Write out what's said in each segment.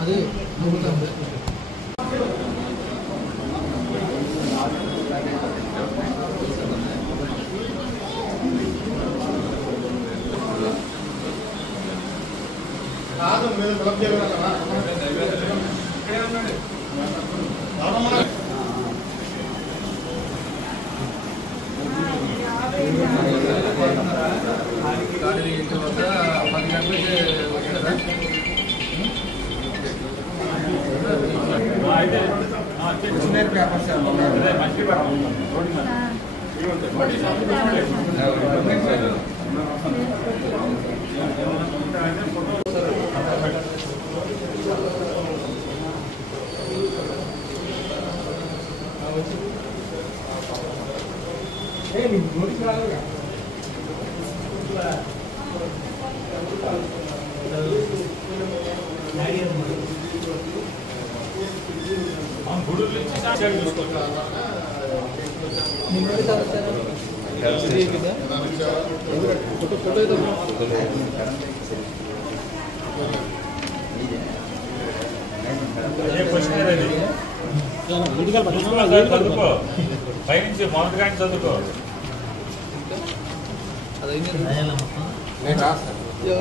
అదే కాదు మీరు క్లబ్ చేయగలరా గాడి ఇంటి వద్ద 10 గంటలకి వచ్చారా ఇంజనీర్ పేపర్స్ నోటీస్ రాలేదా చదువుకో పైనుంచి మొదటి కానీ చదువుకో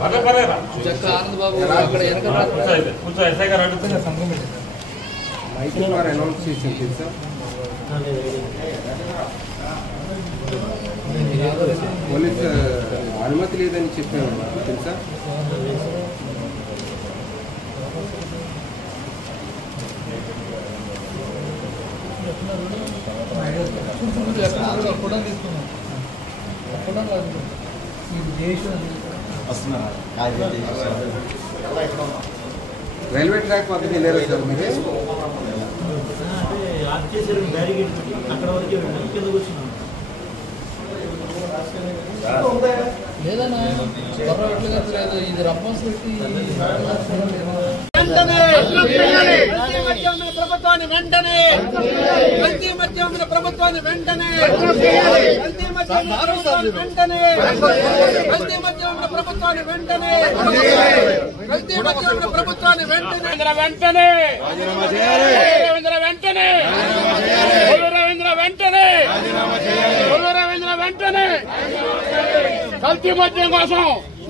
ఆనంద్ బాబు అక్కడ కొంచెం ఎస్ఐ గారు అడుగుతుంది సంఘం అనౌన్స్ చేసింది సార్ పోలీస్ అనుమతి లేదని చెప్పాను తెలుసా రైల్వే ట్రాక్ పక్కకి వెళ్ళారు సార్ మీరు అక్కడ వరకు కిందకు వచ్చినాం లేదన్నా లేదు ఇది రప్పన్స్ పెట్టి ప్రభుత్వాన్ని వెంటనే కల్తీ మద్యం ప్రభుత్వాన్ని వెంటనే కల్తీ మద్యం వెంటనే కల్తీ మద్యం ప్రభుత్వాన్ని వెంటనే కల్తీ మద్యం ప్రభుత్వాన్ని వెంటనే వెంటనే రవీంద్ర వెంటనే రవీంద్ర వెంటనే రవీంద్ర వెంటనే కల్తీ మద్యం కోసం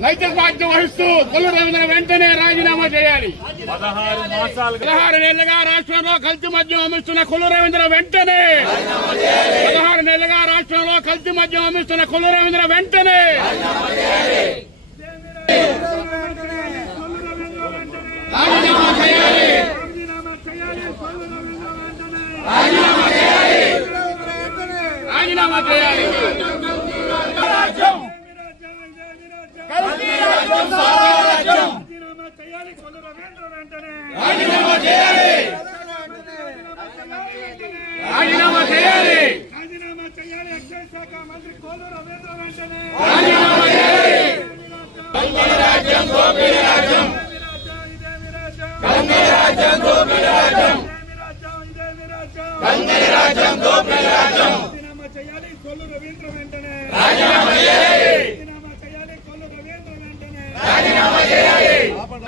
నైతిక బాధ్యత వహిస్తూ కొల్లు రవీంద్ర వెంటనే రాజీనామా చేయాలి. 16 నెలలుగా రాష్ట్రంలో కల్తీ మద్యం అమ్మిస్తున్న కొల్లు రవీంద్ర వెంటనే 16 నెలలుగా రాష్ట్రంలో కల్తీ మద్యం అమ్మిస్తున్న కొల్లు రవీంద్ర వెంటనే రాజీనామా చేయాలి. రాజీనామా చేయాలి. రాజీనామా చేయాలి. రాజీనామా చేయాలి. ఎక్సైజ్ శాఖ మంత్రి కొల్లు రవీంద్ర వెంటనే రాజీనామా చేయాలి. దొంగల రాజ్యం దోపిడీ రాజ్యం దొంగల రాజ్యం దోపిడీ రాజ్యం దొంగల రాజ్యం దోపిడీ రాజ్యం రాజీనామా చేయాలి. కొల్లు రవీంద్ర వెంటనే రాజీనామా చేయాలి. రాజీనామా చేయాలి.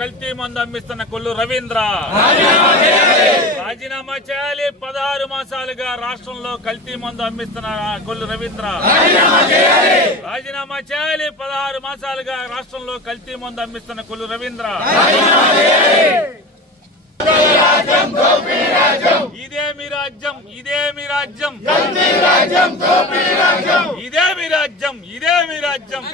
కల్తీ మందు అమ్మిస్తున్న కొల్లు రవీంద్ర రాజీనామా చేయాలి. 16 మాసాలుగా రాష్ట్రంలో కల్తీ మందు అమ్మిస్తున్న కొల్లు రవీంద్ర రాజీనామా చేయాలి. 16 మాసాలుగా రాష్ట్రంలో కల్తీ మందు అమ్మిస్తున్న కొల్లు రవీంద్ర ఇదే మీ రాజ్యం ఇదే మీ రాజ్యం ఇదే మీ రాజ్యం ఇదే మీ రాజ్యం